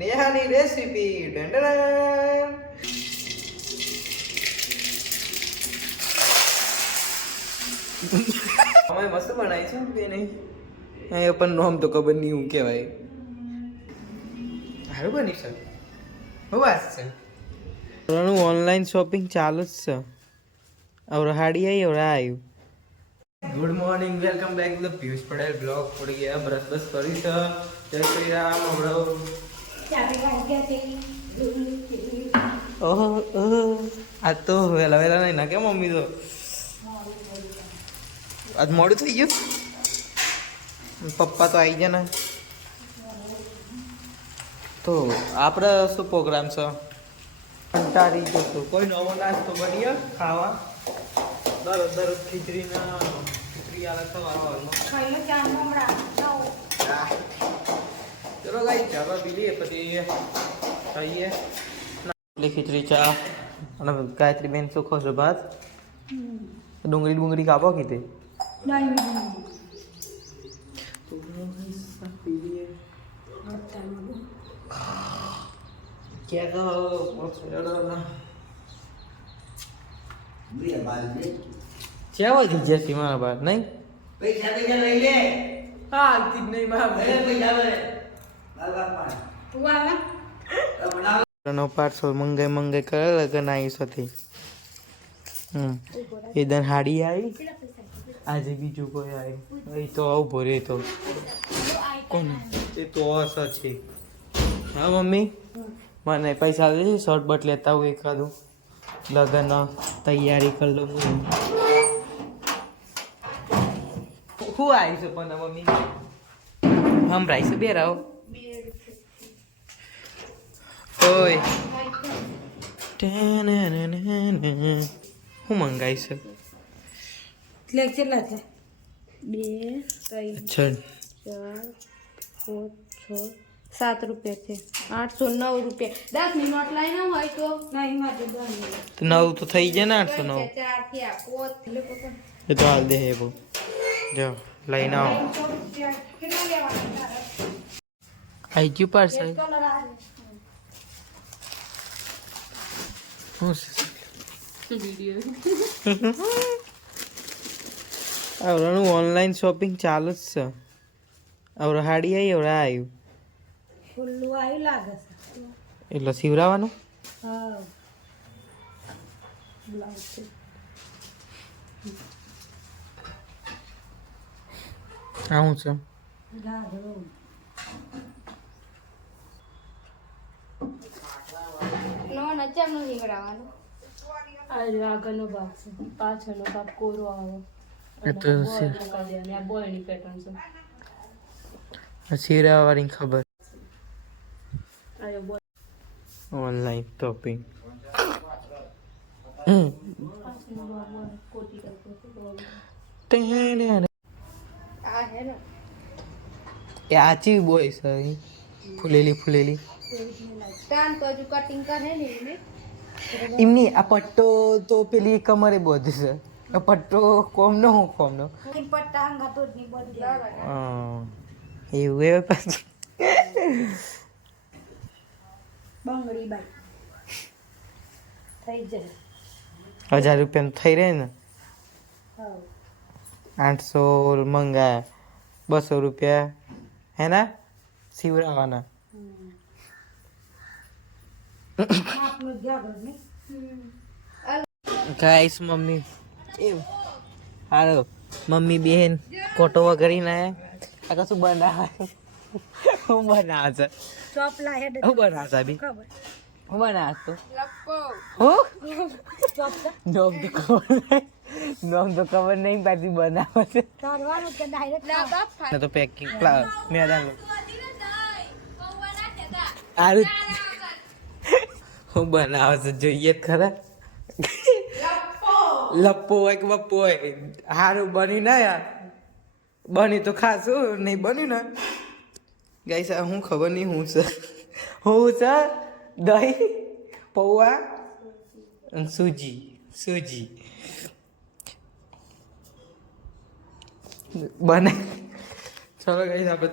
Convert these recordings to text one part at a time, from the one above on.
નેહાની recipe ડંડન અમે મસ્ત બનાવી છે કે નહીં એ પણ નામ તો ખબર નહીં હું કહેવાય સારું બની છે હું વાત છે ઓનલાઈન શોપિંગ ચાલુ જ છે હવે હાડી આવી હવે આવ્યું good morning welcome back to the Piyush Patel blog પડી ગયા બ્રશ બસ કરી છે જય શ્રી રામ ઓહો આ તો વહેલા વહેલા નહીં ના કે મમ્મી તો આજ મોડું થઈ ગયું પપ્પા તો આવી ગયા ને તો આપણે શું પ્રોગ્રામ છે કંટાળી જશું કોઈ નવો નાસ્તો બનીએ ખાવા દરરોજ ખીચડીના ખીચડી આલે સવારમાં ચલો ગાઈ ચાલો પી લઈએ પછી ખાઈએ એટલે ખીચડી ચા અને ગાયત્રી બેન શું ખોશો ભાત ડુંગળી કાપો કીધી ચેવા થઈ જશે મારા બાર નહીં પૈસા લઈ લે હા તીજ નહીં મારા પાર્સલ મંગાઈ કરે લગન આવી સાથે એ દન હાડી આવી આજે બીજું કોઈ આવ્યું એ તો આવું ભરે તો કોણ એ તો અસર છે હા મમ્મી મને પૈસા દે શર્ટ બટ લેતા હું એકાદું લગન તૈયારી કરી લઉં હું આવી છે પણ મમ્મી હમરાઈ છે બે રાવ ઓય હું મંગાઈ છે કેટલા છે 2 3 4 5 6 7 રૂપિયા છે 809 રૂપિયા 10 ની નોટ લઈને હોય તો નહીં માટે 9 તો થઈ જાય ને 809 એ તો હાલ દે હે બહુ જો લઈને આવો આઈ ગયું પાર્સલ હું આવવાનું ઓનલાઈન શોપિંગ ચાલુ જ છે હવે હાડી આવી હવે આવ્યું ફૂલ્લું આવ્યું લાગે છે એટલે સિવરાવાનું હા બ્લાઉઝ આવું છે ગાઢો નો નચમ નું નીકળવાનું આ આગળનો ભાગ છે પાછળનો ભાગ કોરો આવે એ તો આ બોયની પેટર્ન છે સિરાવાળી ખબર આ બોય ઓનલાઈન શોપિંગ પાછળનો ભાગ કોટી આ હે ને એ આચી બોય છે ફૂલેલી કાન તો હજુ કટિંગ કરે ને એને એમની આ પટ્ટો તો પેલી કમરે બોધ છે આ પટ્ટો કોમનો હું કોમનો પટ્ટા હંગા તો ની બધી એવું એ પાછું બંગડી બાઈ થઈ જાય 1000 રૂપિયાનું થઈ રહે ને હા 800 મંગાયા 200 રૂપિયા હે ના સિવરાવાના આપનો જાગર ને ગાઈસ મમ્મી એવું હાલો મમ્મી બેન કોટો વગરીને આયા આ કશું બનાવે હું બનાવે છે ચોપલા હેડ હું બનાવે છે બી ખબર હું બનાવે તો લપકો હું ચોપલા નોમ તો ખબર નહીં પાછી બનાવે છે તરવાનું કે ડાયરેક્ટ ને તો પેકિંગ મેદાન આરું હું બનાવે છે જોઈએ ખરા લપ્પો હોય કે બપ્પો હોય સારું બની ના યાર બની તો ખાશું નહીં બન્યું ને ગાઈસ હું ખબર નહીં હું છે દહીં પૌવા અને સૂજી બને ચલો ગાઈસ આપણે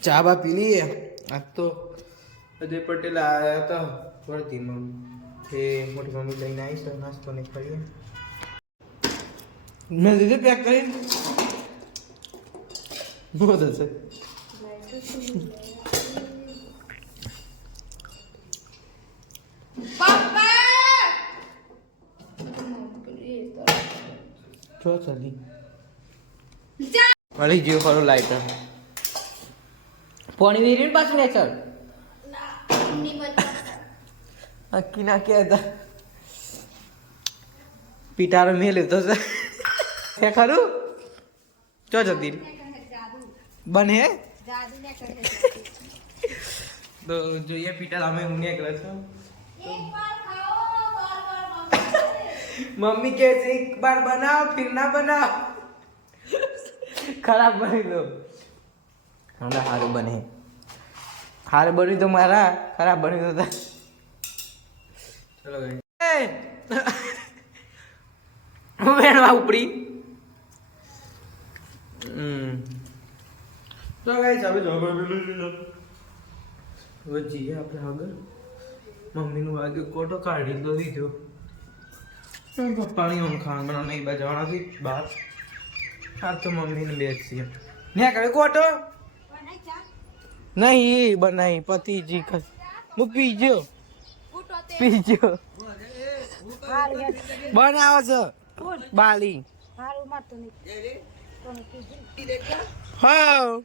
ચા બા પી લઈએ આજ તો અજય પટેલ આવ્યા હતા વર્ધીમાં એ મોટી મમ્મી લઈને આવી છે નાસ્તો ને કરીએ મેં દીધું પેક કરીને બહુ હશે જો ચાલી મળી ગયું ખરું લાઈટર પાણી વેરીને પાછું ને ચાલ અક્કી ના કે હતા પીટારો મેલ્યો તો છે ખરું ચો જતી બને તો જોઈએ પીટાર અમે ઊંઘે કરે છે मम्मी कैसे एक बार बनाओ फिर ना बनाओ खराब बनी तो हमारा हार बने हार बनी तो मारा खराब बनी तो था चलो गए બેનવા ઉપડી તો ગાઈસ હવે જો વજીએ આપણે આગળ મમ્મીનું આગળ કોટો કાઢી દો દીધો પાણી ઓમ ખાન બના નહીં બજાવણા થી બહાર આ તો મમ્મીને બેસી ને કરે કોટો નહીં બનાવી પતિજી હું પીજો બનાવો છો બાલી હા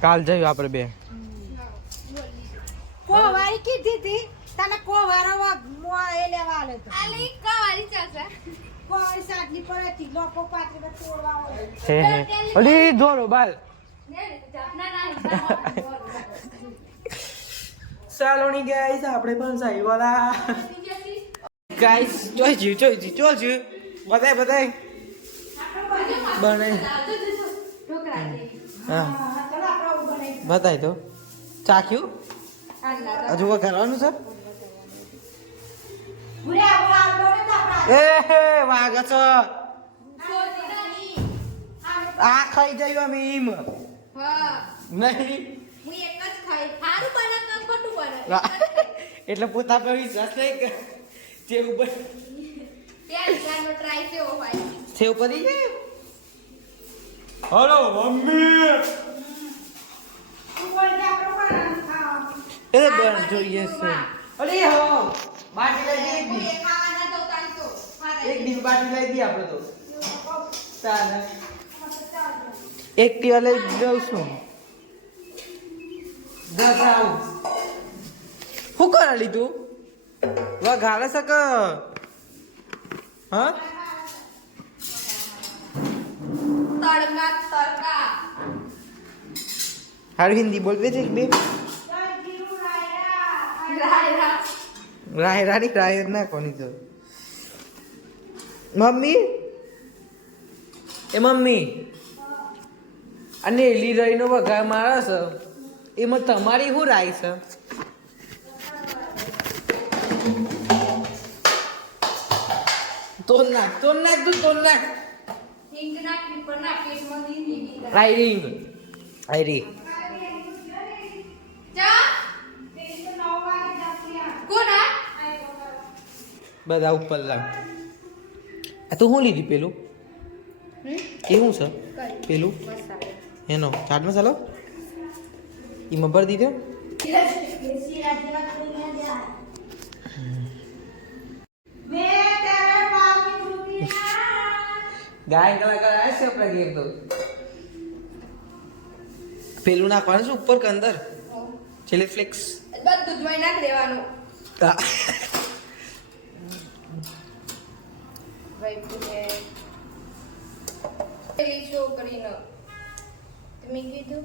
કાલ જઈએ આપણે બે કોવારી કીધી હતી તને કોવારો મો એ લેવા આલે તો આલી કવારી ચાચા કોવારી સાટલી પડતી લોકો પાત્રે તોડવા હે અલી દોરો બાલ સાલોની ગાઈસ આપણે પણ સાઈ વાલા ગાઈસ જોઈ બતાય બને હા બતાય તો ચાખ્યું હજુ કરવાનું છે એ વાગ છો આ ખાઈ જાય અમે ઈમ નહીં હું એક જ ખાઈ સારું બને તો ખોટું બને એટલે પોતા પર વિશ્વાસ નહીં કે તે ઉપર ત્યાં વિચારનો ટ્રાય છે ઓ ભાઈ સેવ પડી જાય હલો મમ્મી એ બન જોઈએ છે અરે હો બાટી લઈ દી હું ખાવાના તો તારી તો એક દી બાટી લઈ દી આપણે તો ચાલ એક ટીવા લઈ દઉં છું દસ આવું શું કરા લીધું વા ગાલે સક હા તડકા હારું હિન્દી બોલવે છે બે રાય ના કોની તો મમ્મી એ મમ્મી અને એલી રહીનો વઘાર મારા છે એમાં તમારી શું રાય છે તોડ નાખ તું હિંગ નાખી પર ના પેટમાં દીધી આયરી જા કોના બધા ઉપર લાવ આ તો શું લીધી પેલું એ શું છે પેલું એનો ચાટ મસાલો એમાં ભરી દીધો ગાય કલાકાર આવે છે આપણા ઘેર તો પેલું નાખવાનું છે ઉપર કે અંદર ચીલી ફ્લેક્સ બધું જ નાખ દેવાનું ભાઈ પૂછે પેલી શો કરીને તમે કીધું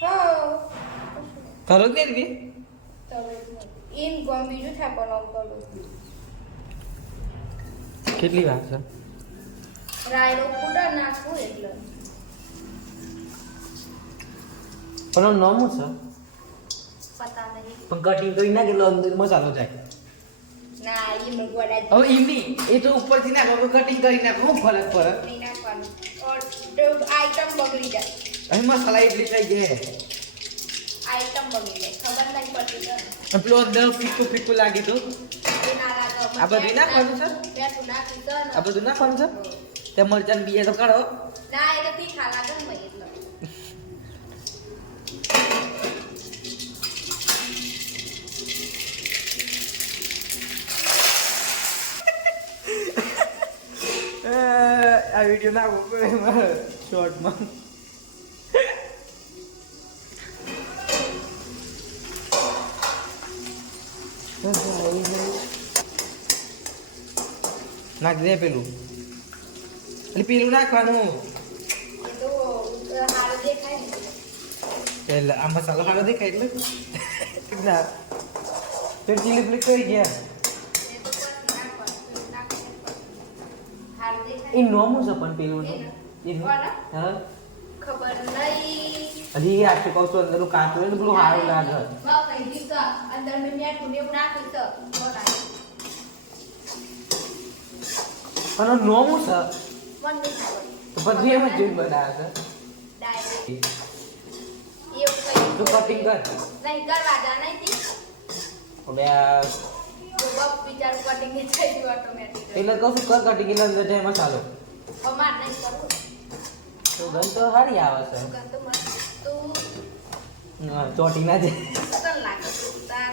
હા ખરો જ નહીં દીદી ઇન ગમ બીજું થાય પણ કરું કેટલી વાર છે રાયડો ફૂટા નાખવું એટલે પણ નોમું છે પતા નહીં પણ કટિંગ કરી નાખે એટલે અંદર મસાલો જાય ના ઈ મગવાડા હવે એમની એ તો ઉપરથી નાખો કટિંગ કરી નાખો હું ફરક પડે નહીં નાખવાનું ઓર આઈટમ બગડી જાય અહીં મસાલા એટલી થઈ જાય આઈટમ બગડી જાય ખબર નહીં પડતી તો પેલું અંદર ફીકું ફીકું લાગે તો એ ના લાગે આ બધું નાખવાનું છે બેઠું નાખી તો આ બધું નાખવાનું છે તે મરચાં બીજા તો કાઢો ના એ તો તીખા લાગે ને ભાઈ એટલે આ વિડીયો નાખવો પડે મારે શોર્ટમાં નાખ દે પેલું એટલે પેલું નાખવાનું એ તો હારું દેખાય ને એટલે આ મસાલો સારો દેખાય એટલે ના પેલી ચીલી ફ્લેક કરી ગયા એ તો પછી નાખવાનું હારું દેખાય એ નોમું છે પણ પેલું વાળા? હા ખબર નહીં હજી આખી કહું છું અંદરનું કાચું હોય ને પેલું સારું લાગે કહી દીધું અંદર મેં મીઠું ને એવું નાખ્યું તો બોલાય અને નોમું છે મને નહીં ખબર તો પછી એમ જ જોઈને બનાવે છે ડાયરેક્ટ એવું તો કટિંગ કર નહીં કરવા જા નહીં તી હવે આ તો બપ બિચારું કટિંગ થઈ ગયું ઓટોમેટિક એટલે કહું છું કર કટિંગ એટલે અંદર જાય મસાલો અમાર નહીં કરવું તો ગંધ તો સારી આવે છે ગંધ તો મસ્ત તું હા, ચોટી ના જાય સતન લાગે તું તાર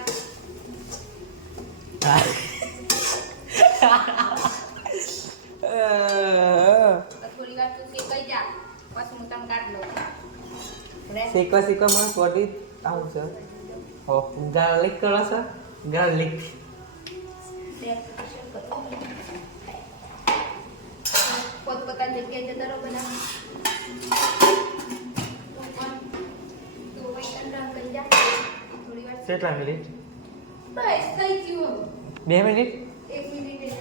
થોડી વાર તું કઈ જા પછી હું તને કાઢ લઉં શેકા શેકામાં ચોટી આવું છે હો ગાર્લિક કરો છે ગાર્લિક પોતપોતાની જગ્યાએ જતા રહો બધા થોડી વાર કેટલા મિનિટ બસ થઈ ગયું 2 મિનિટ 1 મિનિટ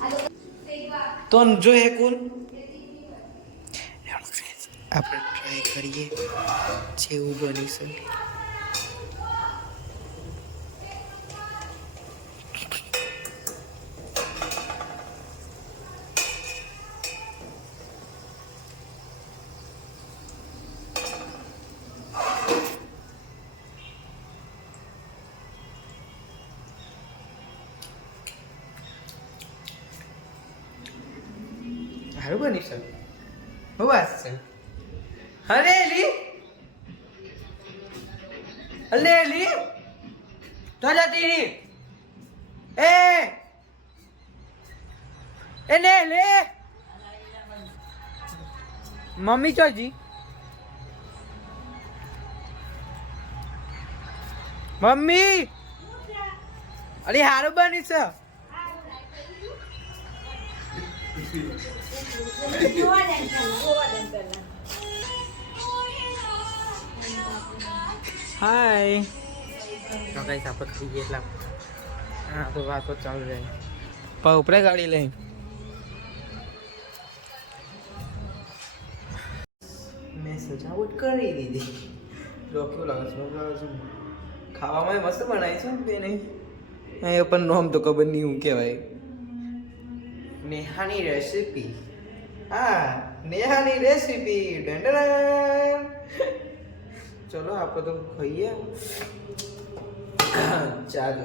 આ તો શેકવા તો જો હે કોણ આપણે ટ્રાય કરીએ જેવું બની છે સારું બની છે હું વાત છે અરે એલી અલે એલી તો જતી રહી એ ને લે મમ્મી ચોજી મમ્મી અરે હારું બની છે હાય તો કઈ આપણે ખાઈ ગયા એટલા હા તો વાતો ચાલુ રહે પણ ઉપરે ગાડી લઈ મેં સજાવટ કરી દીધી જો કેવું લાગે છે ખાવામાં મસ્ત બનાવી છે બે નહીં એ પણ નોમ તો ખબર નહીં હું કહેવાય નેહાની રેસીપી હા નેહાની રેસીપી ડંડન ચલો આપણે તો ખાઈએ ચા જો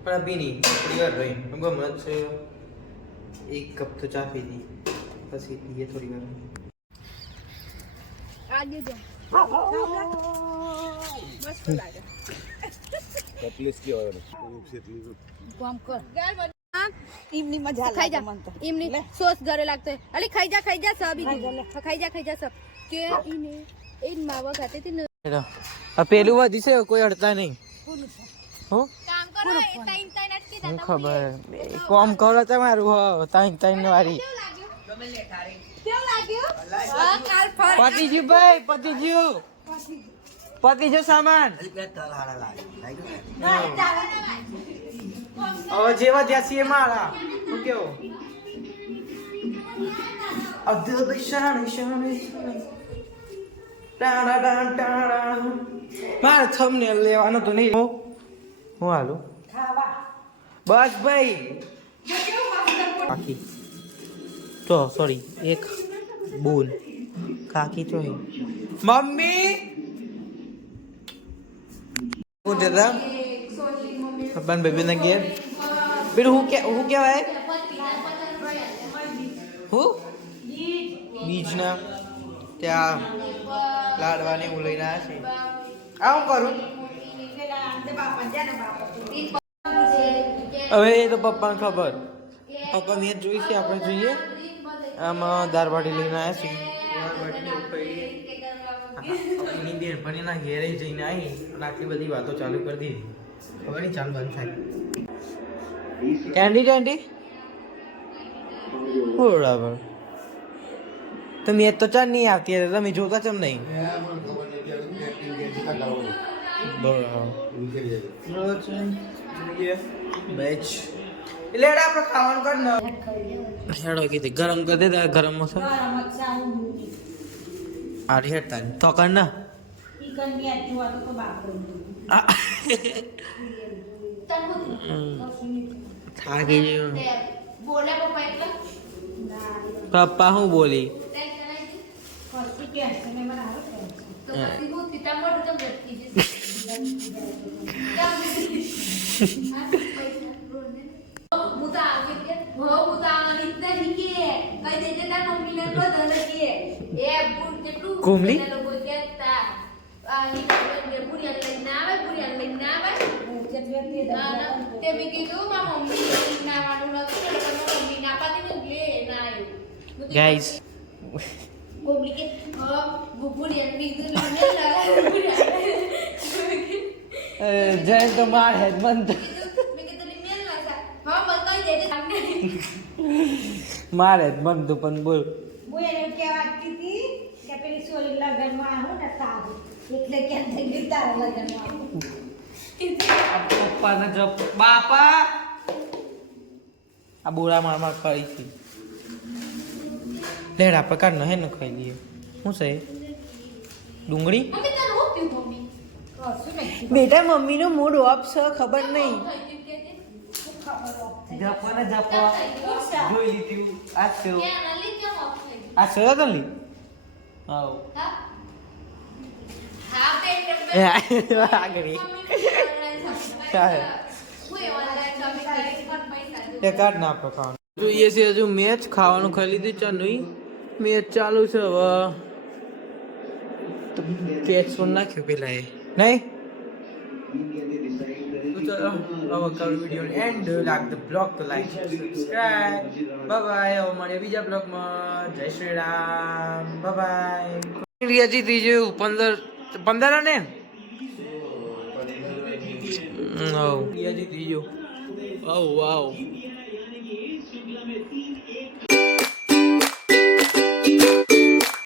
પણ અભી નહીં થોડી વાર રહી હમણાં જ 1 કપ તો ચા પીધી પછી પીએ થોડી વાર આજે જો મસ્ત લાગે કપલેસ કે હોય કામ કર ઈમની મજા ખાઈ જા ઈમની સોસ ઘરે લાગતો અલી ખાઈ જા સબ ખાઈ જા સબ કે ઈને ઈન માવા ખાતે તી આ પેલું વધી છે કોઈ અડતા નહીં હો કામ કરો એ ટાઈમ ટાઈમ જ કીધા હું ખબર કોમ કરો તમારું હો તાઈન વારી કેવું લાગ્યું હા કાલ ફર પતિજી ભાઈ પતિજો સામાન હવે જેવા ત્યાં છીએ મારા શું કેવો અબ્દુલ ભાઈ શાન મારે થંબનેલ લેવાનો તો નહીં હું હાલું બસ ભાઈ બાકી તો સોરી એક બોલ કાકી તો મમ્મી હું જતા પપ્પા બેબી ના ઘેર પેલું હું કહેવાય હું બીજના ત્યાં લાડવાની હું લઈને આવ્યા છે આ હું કરું હવે એ તો પપ્પાને ખબર પપ્પા મેં જોઈ છે આપણે જોઈએ આમાં દાળબાટી લઈને આવ્યા છીએ એની બેનપણીના ઘેરે જઈને આવી અને આટલી બધી વાતો ચાલુ કરી દીધી ખબર નહીં ચાલુ બંધ થાય કેન્ડી બરાબર તો મેં તો ચાલ નહીં આવતી હતી તમે જોતા ચમ નહીં બેચ એટલે આપણે ખાવાનું કર ને હેડો કીધી ગરમ કરી દે ગરમ મસાલો આ હેડતા તો કર ના થાકી ગયો પપ્પા હું બોલી કોમલી ગાઈસ જય તો માર હેડ બંધ મારે જ મન તો પણ બોલ પપ્પાને જપ બાપા આ બોરા મારમાં ખાઈ છે લેડ આપણે કાઢ હે ને ખાઈ લઈએ શું છે ડુંગળી બેટા મમ્મીનો મૂડ ઓફ છે ખબર નહીં જપવાને જપવા જોઈ લીધું આ છે આ છે તો લી આવ આગળ એ કાઢ ના આપણે ખાવાનું જોઈએ છે હજુ મેચ ખાવાનું ખાઈ લીધું ચાલુ મેચ ચાલુ છે હવે કેચ ફોન નાખ્યો પેલા એ નહીં ચલો હવે કરું video and like the blog તો લાઈક સબસ્ક્રાઇબ બાય બાય હવે મળીએ બીજા બ્લોગમાં જય શ્રી રામ બાય બાય રિયાજી ત્રીજું 15 ને રિયાજી ત્રીજો વાવ વાવ